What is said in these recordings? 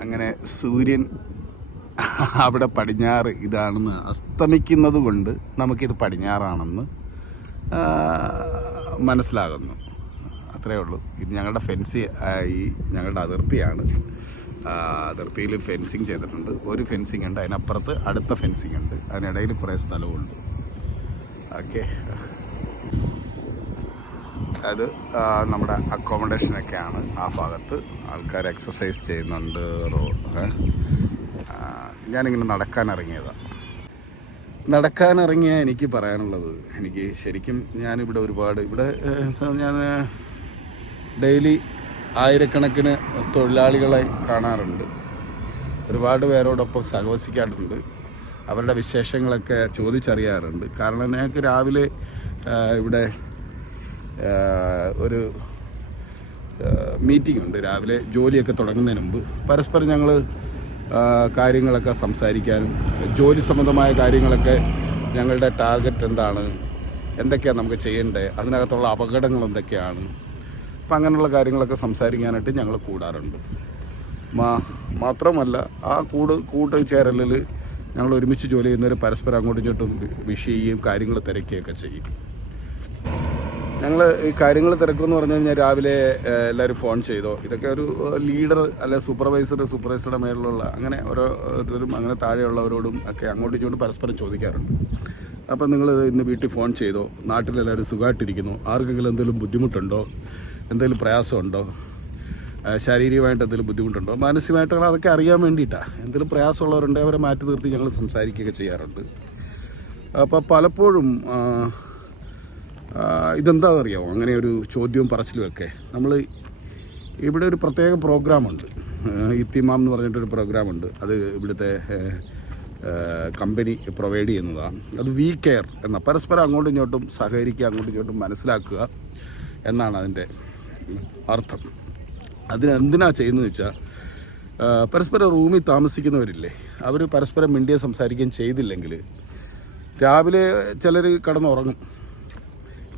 അങ്ങനെ സൂര്യൻ അവിടെ പടിഞ്ഞാറ് ഇതാണെന്ന് അസ്തമിക്കുന്നത് കൊണ്ട് നമുക്കിത് പടിഞ്ഞാറാണെന്ന് മനസ്സിലാകുന്നു. അത്രയേ ഉള്ളൂ. ഇത് ഞങ്ങളുടെ ഫെൻസി ഈ ഞങ്ങളുടെ അതിർത്തിയാണ്. അതിർത്തിയിൽ ഫെൻസിങ് ചെയ്തിട്ടുണ്ട്. ഒരു ഫെൻസിങ് ഉണ്ട് അതിനപ്പുറത്ത് അടുത്ത ഫെൻസിങ് ഉണ്ട്. അതിനിടയിൽ കുറേ സ്ഥലമുണ്ട് ഓക്കെ. അത് നമ്മുടെ അക്കോമഡേഷനൊക്കെയാണ് ആ ഭാഗത്ത് ആൾക്കാർ എക്സസൈസ് ചെയ്യുന്നുണ്ട് റോഡ് ഞാനിങ്ങനെ നടക്കാൻ ഇറങ്ങിയ എനിക്ക് പറയാനുള്ളത് എനിക്ക് ശരിക്കും ഞാനിവിടെ ഒരുപാട് ഇവിടെ ഞാൻ ഡെയിലി ആയിരക്കണക്കിന് തൊഴിലാളികളെ കാണാറുണ്ട്. ഒരുപാട് പേരോടൊപ്പം സഹവസിക്കാറുണ്ട്. അവരുടെ വിശേഷങ്ങളൊക്കെ ചോദിച്ചറിയാറുണ്ട്. കാരണം ഞങ്ങൾക്ക് രാവിലെ ഇവിടെ ഒരു മീറ്റിംഗ് ഉണ്ട്. രാവിലെ ജോലിയൊക്കെ തുടങ്ങുന്നതിന് മുമ്പ് പരസ്പരം ഞങ്ങൾ കാര്യങ്ങളൊക്കെ സംസാരിക്കാനും ജോലി സംബന്ധമായ കാര്യങ്ങളൊക്കെ ഞങ്ങളുടെ ടാർഗറ്റ് എന്താണ് എന്തൊക്കെയാണ് നമുക്ക് ചെയ്യേണ്ടത് അതിനകത്തുള്ള അപകടങ്ങൾ എന്തൊക്കെയാണ് അപ്പം അങ്ങനെയുള്ള കാര്യങ്ങളൊക്കെ സംസാരിക്കാനായിട്ട് ഞങ്ങൾ കൂടാറുണ്ട്. മാ മാത്രമല്ല ആ കൂട് കൂട്ട് ചേരലിൽ ഞങ്ങൾ ഒരുമിച്ച് ജോലി ചെയ്യുന്നവർ പരസ്പരം അങ്ങോട്ടും ഇങ്ങോട്ടും വിഷ് ചെയ്യുകയും കാര്യങ്ങൾ തിരക്കുകയൊക്കെ ചെയ്യും. ഞങ്ങൾ ഈ കാര്യങ്ങൾ തിരക്കുമെന്ന് പറഞ്ഞു കഴിഞ്ഞാൽ രാവിലെ എല്ലാവരും ഫോൺ ചെയ്തോ. ഇതൊക്കെ ഒരു ലീഡർ അല്ലെ സൂപ്പർവൈസർ സൂപ്പർവൈസറുടെ മേളിലുള്ള അങ്ങനെ ഓരോരുത്തരും അങ്ങനെ താഴെയുള്ളവരോടും ഒക്കെ അങ്ങോട്ടും ഇങ്ങോട്ടും പരസ്പരം ചോദിക്കാറുണ്ട്. അപ്പം നിങ്ങൾ ഇന്ന് വീട്ടിൽ ഫോൺ ചെയ്തോ. നാട്ടിലെല്ലാവരും സുഖമായിട്ടിരിക്കുന്നു. ആർക്കെങ്കിലും എന്തെങ്കിലും ബുദ്ധിമുട്ടുണ്ടോ? എന്തെങ്കിലും പ്രയാസമുണ്ടോ? ശാരീരികമായിട്ട് എന്തെങ്കിലും ബുദ്ധിമുട്ടുണ്ടോ? മാനസികമായിട്ടുള്ള അതൊക്കെ അറിയാൻ വേണ്ടിയിട്ടാണ് എന്തെങ്കിലും പ്രയാസമുള്ളവരുണ്ടെങ്കിൽ അവരെ മാറ്റി നിർത്തി ഞങ്ങൾ സംസാരിക്കുകയൊക്കെ ചെയ്യാറുണ്ട്. അപ്പോൾ പലപ്പോഴും ഇതെന്താണെന്നറിയാമോ അങ്ങനെ ഒരു ചോദ്യവും പറച്ചിലുമൊക്കെ നമ്മൾ ഇവിടെ ഒരു പ്രത്യേക പ്രോഗ്രാമുണ്ട്. ഇത്തിമാം എന്ന് പറഞ്ഞിട്ടൊരു പ്രോഗ്രാമുണ്ട്. അത് ഇവിടുത്തെ കമ്പനി പ്രൊവൈഡ് ചെയ്യുന്നതാണ് അത് വി കെയർ എന്ന പരസ്പരം അങ്ങോട്ടും ഇങ്ങോട്ടും സഹകരിക്കുക അങ്ങോട്ടും ഇങ്ങോട്ടും മനസ്സിലാക്കുക എന്നാണ് അതിന്റെ അർത്ഥം. അതിന് എന്തിനാ വെച്ചാൽ പരസ്പരം റൂമിൽ താമസിക്കുന്നവരില്ലേ അവർ പരസ്പരം മിണ്ടിയെ സംസാരിക്കുകയും ചെയ്തില്ലെങ്കിൽ രാവിലെ ചിലർ കിടന്നുറങ്ങും.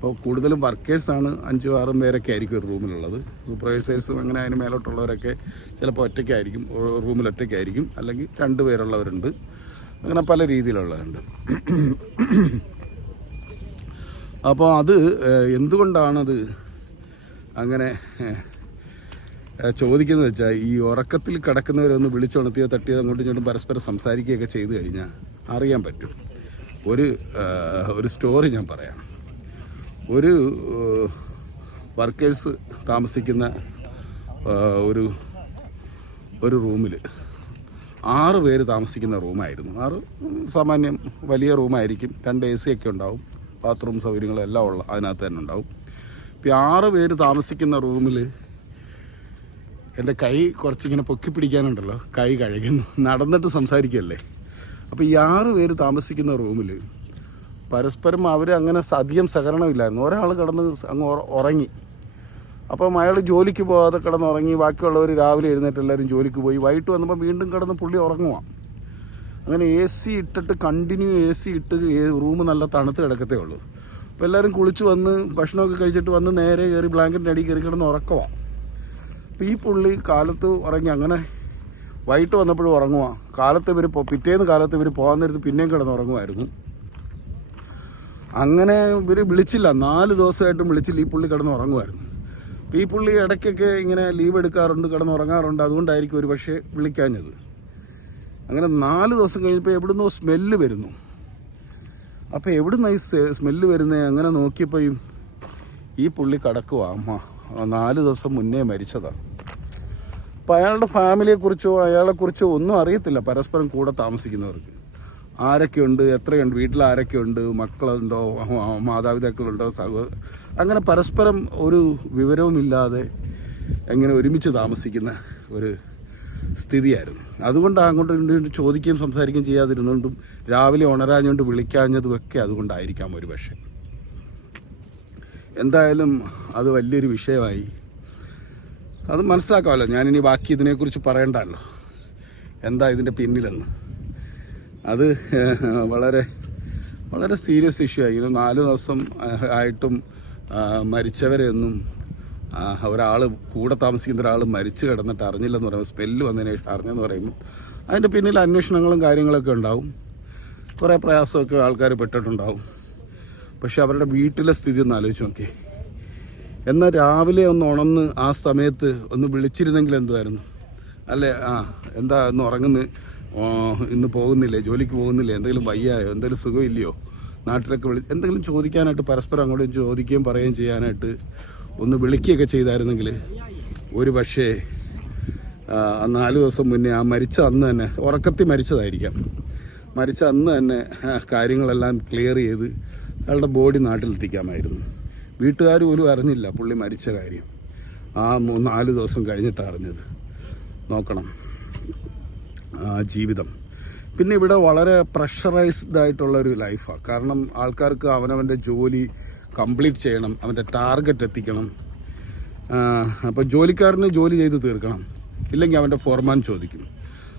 ഇപ്പോൾ കൂടുതലും വർക്കേഴ്സാണ് അഞ്ചും ആറും പേരൊക്കെ ആയിരിക്കും ഒരു റൂമിലുള്ളത്. സൂപ്പർവൈസേഴ്സും അങ്ങനെ അതിന് മേലോട്ടുള്ളവരൊക്കെ ചിലപ്പോൾ ഒറ്റയ്ക്കായിരിക്കും റൂമിൽ ഒറ്റയ്ക്കായിരിക്കും. അല്ലെങ്കിൽ രണ്ട് പേരുള്ളവരുണ്ട്. അങ്ങനെ പല രീതിയിലുള്ളവരുണ്ട്. അപ്പോൾ അത് എന്തുകൊണ്ടാണത് അങ്ങനെ ചോദിക്കുന്നത് വെച്ചാൽ ഈ ഉറക്കത്തിൽ കിടക്കുന്നവരൊന്ന് വിളിച്ചുണർത്തിയോ തട്ടിയോ അങ്ങോട്ടും ഇങ്ങോട്ടും പരസ്പരം സംസാരിക്കുകയൊക്കെ ചെയ്തു കഴിഞ്ഞാൽ അറിയാൻ പറ്റും. ഒരു ഒരു സ്റ്റോറി ഞാൻ പറയാം. ഒരു വർക്കേഴ്സ് താമസിക്കുന്ന ഒരു ഒരു റൂമിൽ ആറ് പേര് താമസിക്കുന്ന റൂമായിരുന്നു. ആറ് സാമാന്യം വലിയ റൂമായിരിക്കും. രണ്ട് എ സി ഒക്കെ ഉണ്ടാവും. ബാത്റൂം സൗകര്യങ്ങളും എല്ലാം ഉള്ള അതിനകത്ത് തന്നെ ഉണ്ടാവും. ഇപ്പം ആറ് പേര് താമസിക്കുന്ന റൂമിൽ എന്റെ കൈ കുറച്ചിങ്ങനെ പൊക്കി പിടിക്കാനുണ്ടല്ലോ. കൈ കഴുകുന്നു. നടന്നിട്ട് സംസാരിക്കുകയല്ലേ അപ്പോൾ ഈ ആറ് പേര് താമസിക്കുന്ന റൂമിൽ പരസ്പരം അവർ അങ്ങനെ അധികം സഹകരണമില്ലായിരുന്നു. ഒരാൾ കിടന്ന് അങ്ങ് ഉറ- ഉറങ്ങി അപ്പം അയാൾ ജോലിക്ക് പോകാതെ കിടന്നുറങ്ങി. ബാക്കിയുള്ളവർ രാവിലെ എഴുന്നേറ്റ് എല്ലാവരും ജോലിക്ക് പോയി. വൈകിട്ട് വന്നപ്പോൾ വീണ്ടും കിടന്ന് പുള്ളി ഉറങ്ങുവാണ് അങ്ങനെ എ സി ഇട്ടിട്ട് കണ്ടിന്യൂ എ സി ഇട്ട് റൂം നല്ല തണുത്ത് കിടക്കത്തേ ഉള്ളൂ. അപ്പോൾ എല്ലാവരും കുളിച്ച് വന്ന് ഭക്ഷണമൊക്കെ കഴിച്ചിട്ട് വന്ന് നേരെ കയറി ബ്ലാങ്കറ്റിന്റെ അടി കയറി കിടന്ന് ഉറക്കമാണ് അപ്പോൾ ഈ പുള്ളി കാലത്ത് ഉറങ്ങി. അങ്ങനെ വൈകിട്ട് വന്നപ്പോഴും ഉറങ്ങുവാണ് കാലത്ത് ഇവർ പിറ്റേന്ന് കാലത്ത് ഇവർ പോകാൻ നേരത്ത് പിന്നെയും കിടന്ന് ഉറങ്ങുമായിരുന്നു. അങ്ങനെ ഇവർ വിളിച്ചില്ല. നാല് ദിവസമായിട്ടും വിളിച്ചില്ല. ഈ പുള്ളി കിടന്ന് ഉറങ്ങുമായിരുന്നു അപ്പോൾ ഈ പുള്ളി ഇടയ്ക്കൊക്കെ ഇങ്ങനെ ലീവ് എടുക്കാറുണ്ട് കിടന്ന് ഉറങ്ങാറുണ്ട് അതുകൊണ്ടായിരിക്കും ഒരു പക്ഷേ വിളിക്കാഞ്ഞത്. അങ്ങനെ നാല് ദിവസം കഴിഞ്ഞപ്പോൾ എവിടുന്നോ സ്മെല്ല് വരുന്നു. അപ്പോൾ എവിടുന്ന ഈ സ്മെല്ല് വരുന്നത് അങ്ങനെ നോക്കിയപ്പോൾ ഈ പുള്ളി കിടക്കുക അമ്മ നാല് ദിവസം മുന്നേ മരിച്ചതാണ് അപ്പോൾ അയാളുടെ ഫാമിലിയെക്കുറിച്ചോ അയാളെക്കുറിച്ചോ ഒന്നും അറിയത്തില്ല. പരസ്പരം കൂടെ താമസിക്കുന്നവർക്ക്. ആരൊക്കെയുണ്ട്? എത്രയുണ്ട്? വീട്ടിൽ ആരൊക്കെയുണ്ട്? മക്കളുണ്ടോ? മാതാപിതാക്കളുണ്ടോ? സഹോ അങ്ങനെ പരസ്പരം ഒരു വിവരവുമില്ലാതെ എങ്ങനെ ഒരുമിച്ച് താമസിക്കുന്ന ഒരു സ്ഥിതിയായിരുന്നു. അതുകൊണ്ട് അങ്ങോട്ട് ചോദിക്കുകയും സംസാരിക്കുകയും ചെയ്യാതിരുന്നുകൊണ്ടും രാവിലെ ഉണരാഞ്ഞുകൊണ്ട് വിളിക്കാഞ്ഞതും ഒക്കെ അതുകൊണ്ടായിരിക്കാം ഒരു പക്ഷേ. എന്തായാലും അത് വലിയൊരു വിഷയമായി. അത് മനസ്സിലാക്കാമല്ലോ. ഞാനിനി ബാക്കി ഇതിനെക്കുറിച്ച് പറയണ്ടല്ലോ. എന്താ ഇതിന്റെ പിന്നിലെന്ന്. അത് വളരെ വളരെ സീരിയസ് ഇഷ്യൂ ആയി. ഇത് നാല് ദിവസം ആയിട്ടും മരിച്ചവരെയൊന്നും ഒരാൾ കൂടെ താമസിക്കുന്ന ഒരാൾ മരിച്ചു കിടന്നിട്ട് അറിഞ്ഞില്ലെന്ന് പറയുമ്പോൾ സ്മെല്ല് വന്നതിന് ശേഷം അറിഞ്ഞെന്ന് പറയുമ്പോൾ അതിന്റെ പിന്നിൽ അന്വേഷണങ്ങളും കാര്യങ്ങളൊക്കെ ഉണ്ടാവും. കുറേ പ്രയാസമൊക്കെ ആൾക്കാർ പെട്ടിട്ടുണ്ടാവും. പക്ഷെ അവരുടെ വീട്ടിലെ സ്ഥിതി ഒന്ന് ആലോചിച്ച് നോക്കി എന്നാൽ രാവിലെ ഒന്ന് ഉണന്ന് ആ സമയത്ത് ഒന്ന് വിളിച്ചിരുന്നെങ്കിൽ എന്തുമായിരുന്നു അല്ലേ? ആ എന്താ ഒന്ന് ഉറങ്ങുന്നു ഇന്ന് പോകുന്നില്ലേ? ജോലിക്ക് പോകുന്നില്ലേ? എന്തെങ്കിലും വയ്യായോ? എന്തെങ്കിലും സുഖമില്ലയോ? നാട്ടിലൊക്കെ വിളി എന്തെങ്കിലും ചോദിക്കാനായിട്ട് പരസ്പരം അങ്ങോട്ട് ചോദിക്കുകയും പറയുകയും ചെയ്യാനായിട്ട് ഒന്ന് വിളിക്കുകയൊക്കെ ചെയ്തായിരുന്നെങ്കിൽ ഒരു പക്ഷേ നാല് ദിവസം മുന്നേ ആ മരിച്ച അന്ന് തന്നെ ഉറക്കത്തി മരിച്ചതായിരിക്കാം. മരിച്ച അന്ന് തന്നെ കാര്യങ്ങളെല്ലാം ക്ലിയർ ചെയ്ത് അയാളുടെ ബോഡി നാട്ടിലെത്തിക്കാമായിരുന്നു. വീട്ടുകാർ പോലും അറിഞ്ഞില്ല പുള്ളി മരിച്ച കാര്യം. ആ നാല് ദിവസം കഴിഞ്ഞിട്ടാണ് അറിഞ്ഞത്. നോക്കണം. ജീവിതം. പിന്നെ ഇവിടെ വളരെ പ്രഷറൈസ്ഡ് ആയിട്ടുള്ള ഒരു ലൈഫാണ് കാരണം ആൾക്കാർക്ക് അവനവന്റെ ജോലി കംപ്ലീറ്റ് ചെയ്യണം അവന്റെ ടാർഗറ്റ് എത്തിക്കണം. അപ്പോൾ ജോലിക്കാരന് ജോലി ചെയ്ത് തീർക്കണം. ഇല്ലെങ്കിൽ അവന്റെ ഫോർമാൻ ചോദിക്കും.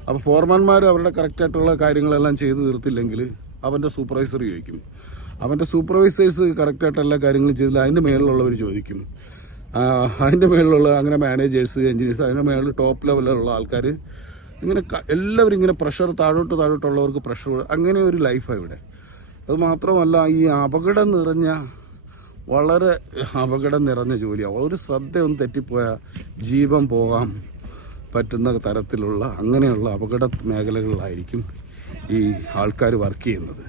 അപ്പോൾ ഫോർമാൻമാർ അവരുടെ കറക്റ്റായിട്ടുള്ള കാര്യങ്ങളെല്ലാം ചെയ്ത് തീർത്തില്ലെങ്കിൽ അവന്റെ സൂപ്പർവൈസർ ചോദിക്കും. അവന്റെ സൂപ്പർവൈസേഴ്സ് കറക്റ്റായിട്ട് എല്ലാ കാര്യങ്ങളും ചെയ്തില്ല അതിന്റെ മേളിലുള്ളവർ ചോദിക്കും. അതിന്റെ മേളിലുള്ള അങ്ങനെ മാനേജേഴ്സ് എഞ്ചിനീയേഴ്സ് അതിന്റെ മേളിൽ ടോപ്പ് ലെവലിലുള്ള ആൾക്കാർ ഇങ്ങനെ എല്ലാവരും ഇങ്ങനെ പ്രഷർ താഴോട്ട് താഴോട്ടുള്ളവർക്ക് പ്രഷർ അങ്ങനെ ഒരു ലൈഫാണ് ഇവിടെ. അത് മാത്രമല്ല ഈ അപകടം നിറഞ്ഞ വളരെ അപകടം നിറഞ്ഞ ജോലിയാണ് ഒരു ശ്രദ്ധയൊന്നും ഒന്ന് തെറ്റിപ്പോയാൽ ജീവൻ പോകാൻ പറ്റുന്ന തരത്തിലുള്ള അങ്ങനെയുള്ള അപകട മേഖലകളിലായിരിക്കും ഈ ആൾക്കാർ വർക്ക് ചെയ്യുന്നത്.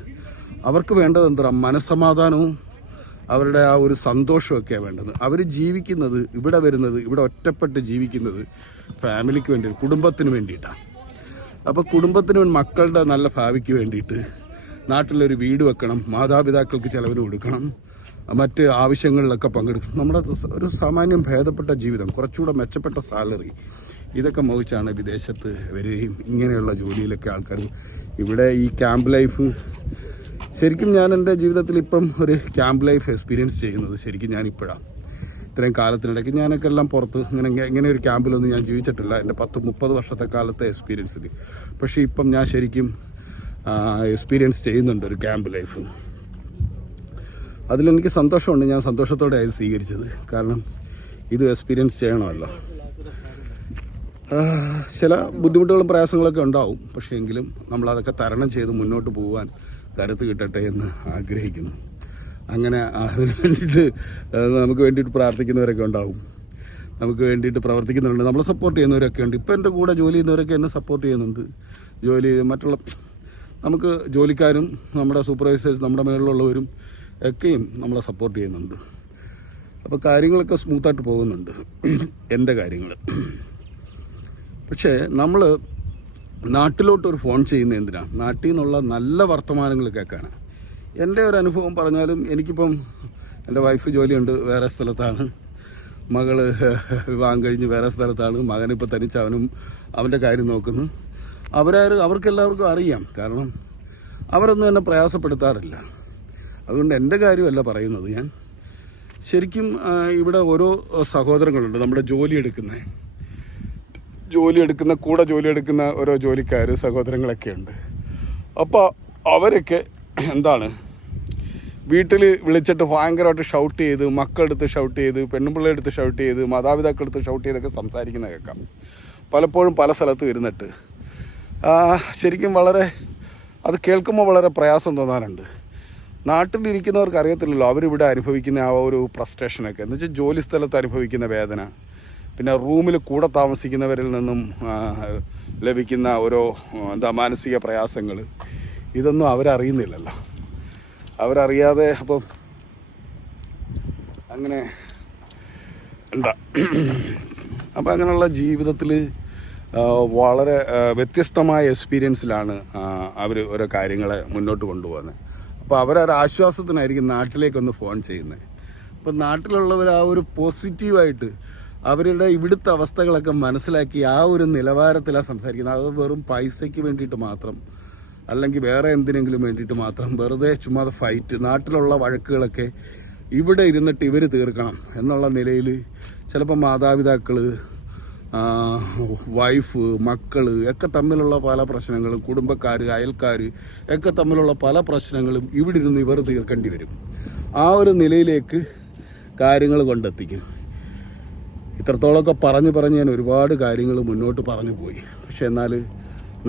അവർക്ക് വേണ്ടത് എന്താ മനസ്സമാധാനവും അവരുടെ ആ ഒരു സന്തോഷമൊക്കെയാണ് വേണ്ടത്. അവർ ജീവിക്കുന്നത് ഇവിടെ വരുന്നത് ഇവിടെ ഒറ്റപ്പെട്ട് ജീവിക്കുന്നത് ഫാമിലിക്ക് വേണ്ടി കുടുംബത്തിന് വേണ്ടിയിട്ടാണ് അപ്പോൾ കുടുംബത്തിന് മക്കളുടെ നല്ല ഭാവിക്ക് വേണ്ടിയിട്ട് നാട്ടിലൊരു വീട് വെക്കണം മാതാപിതാക്കൾക്ക് ചിലവിന് കൊടുക്കണം മറ്റ് ആവശ്യങ്ങളിലൊക്കെ പങ്കെടുക്കണം. നമ്മുടെ ഒരു സാമാന്യം ഭേദപ്പെട്ട ജീവിതം കുറച്ചുകൂടെ മെച്ചപ്പെട്ട സാലറി ഇതൊക്കെ മോഹിച്ചാണ് വിദേശത്ത് വരികയും ഇങ്ങനെയുള്ള ജോലിയിലൊക്കെ ആൾക്കാർ ഇവിടെ ഈ ക്യാമ്പ് ലൈഫ് ശരിക്കും ഞാൻ എന്റെ ജീവിതത്തിൽ ഇപ്പം ഒരു ക്യാമ്പ് ലൈഫ് എക്സ്പീരിയൻസ് ചെയ്യുന്നത് ശരിക്കും ഞാൻ ഇപ്പോഴാണ് ഇത്രയും കാലത്തിനിടയ്ക്ക് ഞാനൊക്കെ എല്ലാം പുറത്ത് ഇങ്ങനെ ഇങ്ങനെ ഒരു ക്യാമ്പിലൊന്നും ഞാൻ ജീവിച്ചിട്ടില്ല. എന്റെ പത്ത് മുപ്പത് വർഷത്തെ കാലത്തെ എക്സ്പീരിയൻസിൽ പക്ഷേ ഇപ്പം ഞാൻ ശരിക്കും എക്സ്പീരിയൻസ് ചെയ്യുന്നുണ്ട് ഒരു ക്യാമ്പ് ലൈഫ് അതിലെനിക്ക് സന്തോഷമുണ്ട്. ഞാൻ സന്തോഷത്തോടെ അത് സ്വീകരിച്ചത്. കാരണം ഇത് എക്സ്പീരിയൻസ് ചെയ്യണമല്ലോ. ചില ബുദ്ധിമുട്ടുകളും പ്രയാസങ്ങളൊക്കെ ഉണ്ടാവും. പക്ഷേ എങ്കിലും നമ്മളതൊക്കെ തരണം ചെയ്ത് മുന്നോട്ട് പോകാൻ കരുത്ത് കിട്ടട്ടെ എന്ന് ആഗ്രഹിക്കുന്നു. അങ്ങനെ അതിന് വേണ്ടിയിട്ട് നമുക്ക് വേണ്ടിയിട്ട് പ്രാർത്ഥിക്കുന്നവരൊക്കെ ഉണ്ടാവും. നമുക്ക് വേണ്ടിയിട്ട് പ്രവർത്തിക്കുന്നുണ്ട് നമ്മളെ സപ്പോർട്ട് ചെയ്യുന്നവരൊക്കെ ഉണ്ട്. ഇപ്പം എന്റെ കൂടെ ജോലി ചെയ്യുന്നവരൊക്കെ എന്നെ സപ്പോർട്ട് ചെയ്യുന്നുണ്ട്. ജോലി മറ്റുള്ള നമുക്ക് ജോലിക്കാരും നമ്മുടെ സൂപ്പർവൈസേഴ്സ് നമ്മുടെ മേളിലുള്ളവരും ഒക്കെയും നമ്മളെ സപ്പോർട്ട് ചെയ്യുന്നുണ്ട്. അപ്പോൾ കാര്യങ്ങളൊക്കെ സ്മൂത്തായിട്ട് പോകുന്നുണ്ട്. എന്റെ കാര്യങ്ങൾ പക്ഷേ നമ്മൾ നാട്ടിലോട്ടൊരു ഫോൺ ചെയ്യുന്നത് എന്തിനാണ് നാട്ടിൽ നിന്നുള്ള നല്ല വർത്തമാനങ്ങൾ കേൾക്കാണ് എന്റെ ഒരു അനുഭവം പറഞ്ഞാലും എനിക്കിപ്പം എന്റെ വൈഫ് ജോലിയുണ്ട് വേറെ സ്ഥലത്താണ്. മകൾ വിവാഹം കഴിഞ്ഞ് വേറെ സ്ഥലത്താണ്. മകനിപ്പോൾ തനിച്ച് അവനും അവന്റെ കാര്യം നോക്കുന്നു. അവരാരും അവർക്കെല്ലാവർക്കും അറിയാം. കാരണം അവരൊന്നും എന്നെ പ്രയാസപ്പെടുത്താറില്ല. അതുകൊണ്ട് എന്റെ കാര്യമല്ല പറയുന്നത് ഞാൻ. ശരിക്കും ഇവിടെ ഓരോ സഹോദരങ്ങളുണ്ട്. നമ്മുടെ ജോലി എടുക്കുന്നത് ജോലി എടുക്കുന്ന കൂടെ ജോലി എടുക്കുന്ന ഓരോ ജോലിക്കാർ സഹോദരങ്ങളൊക്കെ ഉണ്ട് അപ്പോൾ അവരൊക്കെ എന്താണ് വീട്ടിൽ വിളിച്ചിട്ട് ഭയങ്കരമായിട്ട് ഷൗട്ട് ചെയ്ത് മക്കളെടുത്ത് ഷൗട്ട് ചെയ്ത് പെണ്ണുപിള്ളയെടുത്ത് ഷൗട്ട് ചെയ്ത് മാതാപിതാക്കളെടുത്ത് ഷൗട്ട് ചെയ്തൊക്കെ സംസാരിക്കുന്ന കേൾക്കാം. പലപ്പോഴും പല സ്ഥലത്ത് ഇരുന്നിട്ട്. ശരിക്കും വളരെ അത് കേൾക്കുമ്പോൾ വളരെ പ്രയാസം തോന്നാറുണ്ട്. നാട്ടിലിരിക്കുന്നവർക്ക് അറിയത്തില്ലല്ലോ അവരിവിടെ അനുഭവിക്കുന്ന ആ ഒരു ഫ്രസ്ട്രേഷനൊക്കെ എന്ന് വെച്ചാൽ ജോലി സ്ഥലത്ത് അനുഭവിക്കുന്ന വേദന. പിന്നെ റൂമിൽ കൂടെ താമസിക്കുന്നവരിൽ നിന്നും ലഭിക്കുന്ന ഓരോ എന്താ മാനസിക പ്രയാസങ്ങൾ ഇതൊന്നും അവരറിയുന്നില്ലല്ലോ. അവരറിയാതെ അപ്പം അങ്ങനെ എന്താ അപ്പം അങ്ങനെയുള്ള ജീവിതത്തിൽ വളരെ വ്യത്യസ്തമായ എക്സ്പീരിയൻസിലാണ് അവർ ഓരോ കാര്യങ്ങളെ മുന്നോട്ട് കൊണ്ടുപോകുന്നത്. അപ്പോൾ അവരൊരാശ്വാസത്തിനായിരിക്കും നാട്ടിലേക്കൊന്ന് ഫോൺ ചെയ്യുന്നത്. അപ്പം നാട്ടിലുള്ളവർ ആ ഒരു പോസിറ്റീവായിട്ട് അവരുടെ ഇവിടുത്തെ അവസ്ഥകളൊക്കെ മനസ്സിലാക്കി ആ ഒരു നിലവാരത്തിലാണ് സംസാരിക്കുന്നത്. അത് വെറും പൈസയ്ക്ക് വേണ്ടിയിട്ട് മാത്രം അല്ലെങ്കിൽ വേറെ എന്തിനെങ്കിലും വേണ്ടിയിട്ട് മാത്രം വെറുതെ ചുമ്മാ ഫൈറ്റ് നാട്ടിലുള്ള വഴക്കുകളൊക്കെ ഇവിടെ ഇരുന്നിട്ട് ഇവർ തീർക്കണം എന്നുള്ള നിലയിൽ ചിലപ്പോൾ മാതാപിതാക്കൾ വൈഫ് മക്കൾ ഒക്കെ തമ്മിലുള്ള പല പ്രശ്നങ്ങളും കുടുംബക്കാർ അയൽക്കാർ ഒക്കെ തമ്മിലുള്ള പല പ്രശ്നങ്ങളും ഇവിടെ ഇരുന്ന് ഇവർ തീർക്കേണ്ടി വരും. ആ ഒരു നിലയിലേക്ക് കാര്യങ്ങൾ കൊണ്ടെത്തിക്കും. ഇത്രത്തോളമൊക്കെ പറഞ്ഞു പറഞ്ഞ് ഞാൻ ഒരുപാട് കാര്യങ്ങൾ മുന്നോട്ട് പറഞ്ഞു പോയി. പക്ഷെ എന്നാൽ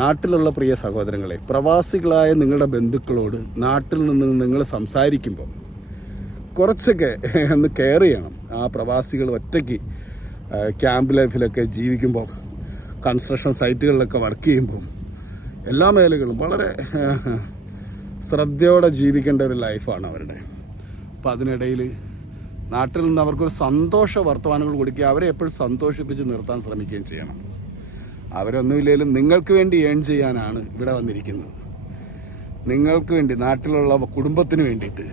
നാട്ടിലുള്ള പ്രിയ സഹോദരങ്ങളെ പ്രവാസികളായ നിങ്ങളുടെ ബന്ധുക്കളോട് നാട്ടിൽ നിന്ന് നിങ്ങൾ സംസാരിക്കുമ്പം കുറച്ചൊക്കെ ഒന്ന് കെയർ ചെയ്യണം. ആ പ്രവാസികൾ ഒറ്റയ്ക്ക് ക്യാമ്പ് ലൈഫിലൊക്കെ ജീവിക്കുമ്പോൾ കൺസ്ട്രക്ഷൻ സൈറ്റുകളിലൊക്കെ വർക്ക് ചെയ്യുമ്പോൾ എല്ലാ മേഖലകളും വളരെ ശ്രദ്ധയോടെ ജീവിക്കേണ്ട ഒരു ലൈഫാണ് അവരുടെ. അപ്പം അതിനിടയിൽ നാട്ടിൽ നിന്ന് അവർക്കൊരു സന്തോഷ വർത്തമാനങ്ങൾ കൊടുക്കുക അവരെ എപ്പോഴും സന്തോഷിപ്പിച്ച് നിർത്താൻ ശ്രമിക്കുകയും ചെയ്യണം. അവരൊന്നുമില്ലെങ്കിലും നിങ്ങൾക്ക് വേണ്ടി ഏൺ ചെയ്യാനാണ് ഇവിടെ വന്നിരിക്കുന്നത്. നിങ്ങൾക്ക് വേണ്ടി നാട്ടിലുള്ള കുടുംബത്തിന് വേണ്ടിയിട്ട്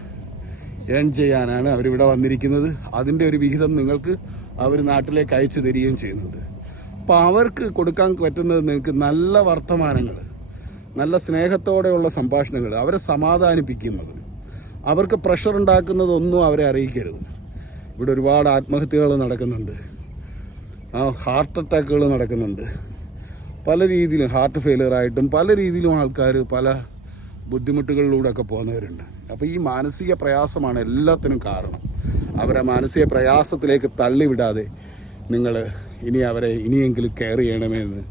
ഏൺ ചെയ്യാനാണ് അവരിവിടെ വന്നിരിക്കുന്നത്. അതിന്റെ ഒരു വിഹിതം നിങ്ങൾക്ക് അവർ നാട്ടിലേക്ക് അയച്ചു തരികയും ചെയ്യുന്നുണ്ട്. അപ്പോൾ അവർക്ക് കൊടുക്കാൻ പറ്റുന്നത് നിങ്ങൾക്ക് നല്ല വർത്തമാനങ്ങൾ നല്ല സ്നേഹത്തോടെയുള്ള സംഭാഷണങ്ങൾ അവരെ സമാധാനിപ്പിക്കുന്നത് അവർക്ക് പ്രഷർ ഉണ്ടാക്കുന്നതൊന്നും അവരെ അറിയിക്കരുത്. ഇവിടെ ഒരുപാട് ആത്മഹത്യകൾ നടക്കുന്നുണ്ട്. ആ ഹാർട്ട് അറ്റാക്കുകൾ നടക്കുന്നുണ്ട്. പല രീതിയിലും ഹാർട്ട് ഫെയിലിയർ ആയിട്ടും പല രീതിയിലും ആൾക്കാർ പല ബുദ്ധിമുട്ടുകളിലൂടെയൊക്കെ പോകുന്നവരുണ്ട്. അപ്പോൾ ഈ മാനസിക പ്രയാസമാണ് എല്ലാത്തിനും കാരണം. അവരെ മാനസിക പ്രയാസത്തിലേക്ക് തള്ളിവിടാതെ നിങ്ങൾ ഇനി അവരെ ഇനിയെങ്കിലും കെയർ ചെയ്യണമെന്ന്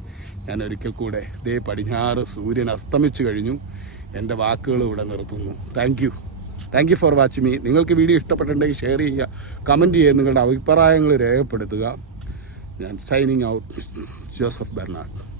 ഞാൻ ഒരിക്കൽ കൂടെ ദേ പടിഞ്ഞാറ് സൂര്യൻ അസ്തമിച്ചു കഴിഞ്ഞു. എന്റെ വാക്കുകൾ ഇവിടെ നിർത്തുന്നു. Thank thank for watch me. നിങ്ങൾക്ക് വീഡിയോ ഇഷ്ടപ്പെട്ടിട്ടുണ്ടെങ്കിൽ ഷെയർ ചെയ്യുക കമന്റ് ചെയ്യുക നിങ്ങളുടെ അഭിപ്രായങ്ങൾ രേഖപ്പെടുത്തുക. ഞാൻ സൈനിങ് ഔട്ട് ജോസഫ് ബെർണാഡ്.